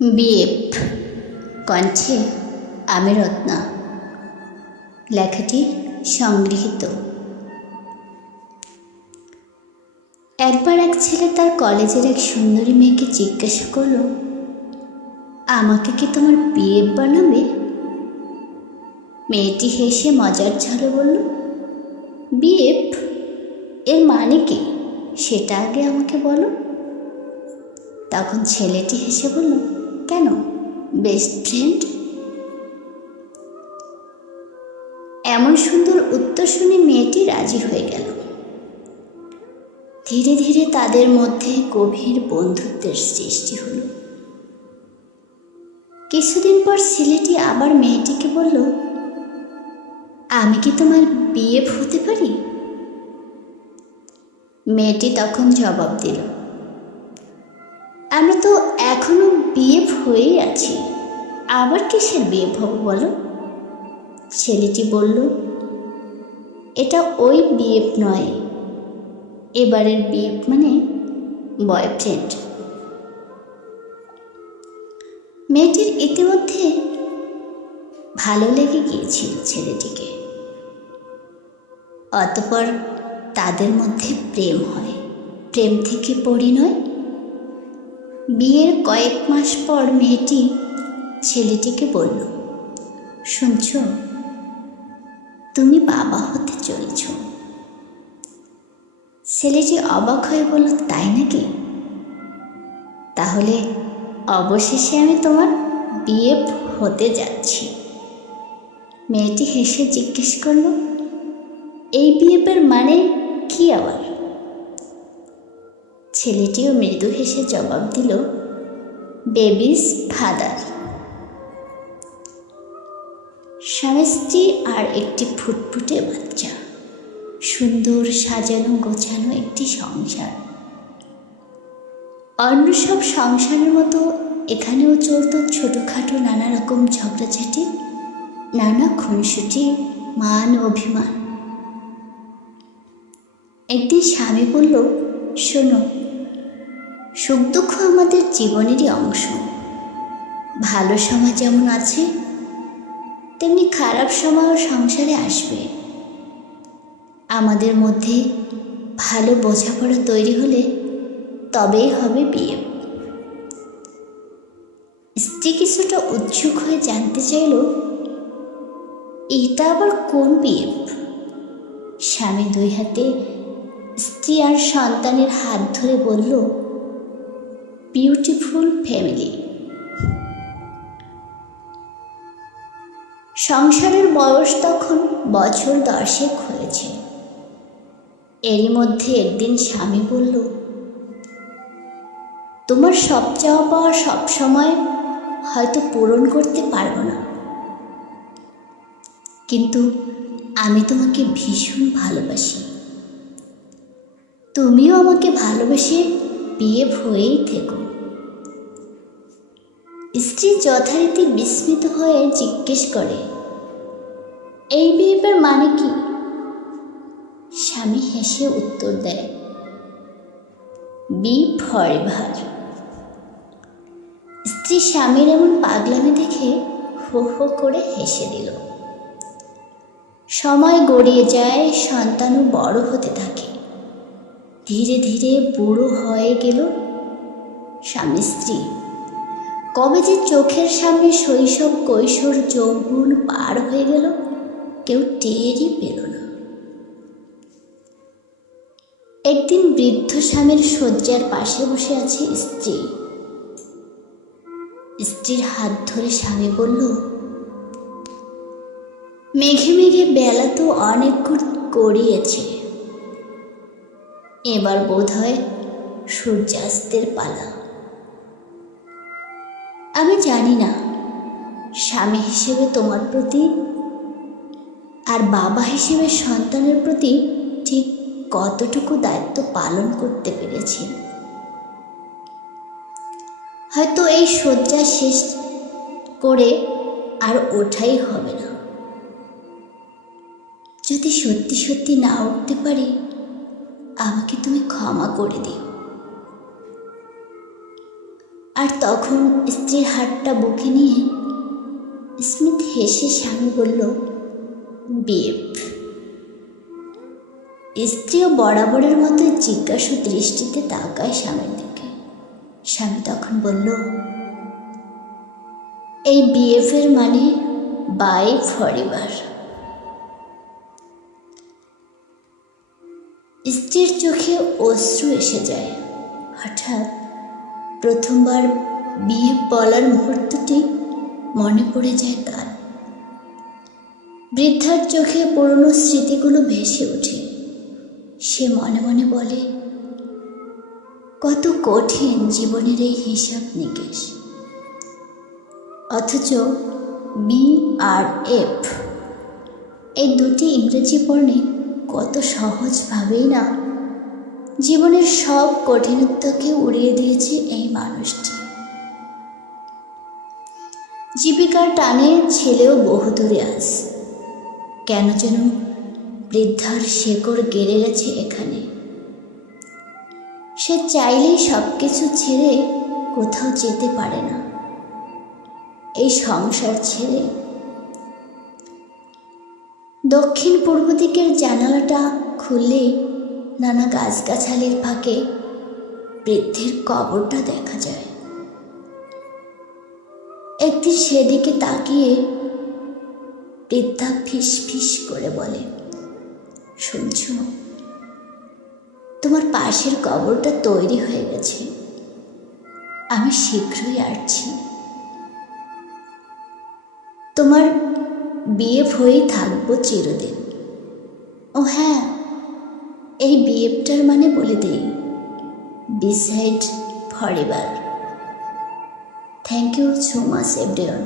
BF কণ্ঠে আমি রত্না। লেখাটি সংগৃহীত। একবার এক ছেলে তার কলেজের এক সুন্দরী মেয়েকে জিজ্ঞাসা করলো, আমাকে কি তোমার বিএফ বানাবে? মেয়েটি হেসে মজার ছলে বলল, বিএফ এর মানে কি সেটা আগে আমাকে বলো। তখন ছেলেটি হেসে বলল, কেন, বেস্ট ফ্রেন্ড? এমন সুন্দর উত্তর শুনে মেয়েটি রাজি হয়ে গেল। ধীরে ধীরে তাদের মধ্যে গভীর বন্ধুত্বের সৃষ্টি হলো। কিছুদিন পর ছেলেটি আবার মেয়েটিকে বলল, আমি কি তোমার বিএফ হতে পারি? মেয়েটি তখন জবাব দিল, আমরা তো এখনো বিএফ হয়েই আছি, আবার কিসের বিএফ হব বলো? ছেলেটি বলল, এটা ওই বিএফ নয়, এবারের বিএফ মানে বয়ফ্রেন্ড। মেয়েটির ইতিমধ্যে ভালো লেগে গিয়েছিল ছেলেটিকে। অতঃপর তাদের মধ্যে প্রেম হয়। প্রেম থেকে পরিণয়। বিয়ের কয়েক মাস পর মেয়েটি ছেলেটিকে বলল, শুনছ, তুমি বাবা হতে চলেছ। ছেলেটি অবাক হয়ে বলল, তাই নাকি? তাহলে অবশেষে আমি তোমার বিএফ হতে যাচ্ছি। মেয়েটি হেসে জিজ্ঞেস করল, এই বিএফের মানে কি আবার? ছেলেটিও মৃদু হেসে জবাব দিল, বেবিস ফাদার। স্বামী স্ত্রী আর একটি ফুটফুটে বাচ্চা, সুন্দর সাজানো গোছানো একটি সংসার। অন্য সব সংসারের মতো এখানেও চলত ছোটোখাটো নানা রকম ঝগড়াঝাটি, নানা খুনসুটি, মান অভিমান। একদিন স্বামী বলল, শোনো, সুখ দুঃখ আমাদের জীবনেরই অংশ। ভালো সময় যেমন আছে, তেমনি খারাপ সময়ও সংসারে আসবে। আমাদের মধ্যে ভালো বোঝাপড়া তৈরি হলে তবেই হবে বিয়ে। স্ত্রী কিছুটা উৎসুক হয়ে জানতে চাইল, এটা আবার কোন বিয়ে? স্বামী দুই হাতে স্ত্রী আর সন্তানের হাত ধরে বলল, বিউটিফুল ফ্যামিলি। সংসারের বয়স তখন বছর 10 হয়েছে। এরই মধ্যে একদিন স্বামী বলল, তোমার সব চাওয়া পাওয়া সব সময় হয়তো পূরণ করতে পারবো না, কিন্তু আমি তোমাকে ভীষণ ভালোবাসি। তুমিও আমাকে ভালোবেসে বিয়ে হয়েই থেকো। স্ত্রী যথারীতি বিস্মিত হয়ে জিজ্ঞেস করে, এই বিয়ের মানে কি? স্বামী হেসে উত্তর দেয়, বি ফরএভার। স্ত্রী স্বামীর এমন পাগলামি দেখে হো হো করে হেসে দিল। সময় গড়িয়ে যায়, সন্তানও বড় হতে থাকে। ধীরে ধীরে বুড়ো হয়ে গেল স্বামী স্ত্রী। কবে যে চোখের সামনে শৈশব কৈশোর যৌবন পার হয়ে গেল, কেউ টেরই পেল না। একদিন বৃদ্ধ স্বামীর শয্যার পাশে বসে আছে স্ত্রী। স্ত্রীর হাত ধরে স্বামী বলল, মেঘে মেঘে বেলা তো অনেক গড়িয়েছে, এবার বোধ হয় সূর্যাস্তের পালা। আমি জানি না স্বামী হিসেবে তোমার প্রতি আর বাবা হিসেবে সন্তানের প্রতি ঠিক কতটুকু দায়িত্ব পালন করতে পেরেছি। হয়তো এই শয্যা শেষ করে আর ওঠাই হবে না। যদি সত্যি সত্যি না উঠতে পারি, আমাকে তুমি ক্ষমা করে দিও। আর তখন স্ত্রীর হাতটা বুকে নিয়ে স্মিথ হেসে স্বামী বলল, বিএফ। স্ত্রীও বরাবরের মতো জিজ্ঞাসু দৃষ্টিতে তাকায় স্বামীর দিকে। স্বামী তখন বলল, এই বিএফ এর মানে বাই ফরএভার। স্ত্রীর চোখে অশ্রু এসে যায়। হঠাৎ প্রথমবার বিএফ বলার মুহূর্তটি মনে পড়ে যায় তার। বৃদ্ধার চোখে পুরনো স্মৃতিগুলো ভেসে ওঠে। সে মনে মনে বলে, কত কঠিন জীবনের এই হিসাব নিকেশ। অথচ বি আর এফ এই দুটি ইংরেজি বর্ণে কত সহজভাবেই না জীবনের সব কঠিনত্বকে উড়িয়ে দিয়েছে এই মানুষটি। জীবিকার টানে ছেলেও বহুদূরে আস, কেন যেন বৃদ্ধার শেকড় গেড়ে গেছে এখানে। সে চাইলেই সব কিছু ছেড়ে কোথাও যেতে পারে না, এই সংসার ছেড়ে। দক্ষিণ পূর্ব দিকের জানালাটা খুললেই নানা গাছগাছালির ফাঁকে বৃদ্ধের কবরটা দেখা যায়। একদিন সেদিকে তাকিয়ে বৃদ্ধা ফিস ফিস করে বলে, শুনছ, তোমার পাশের কবরটা তৈরি হয়ে গেছে, আমি শীঘ্রই আসছি। তোমার বিএফ হয়েই থাকবো চিরদিন। ও হ্যাঁ, এই বিএফটার মানে বলে দেই, beside forever. Thank you so much everyone.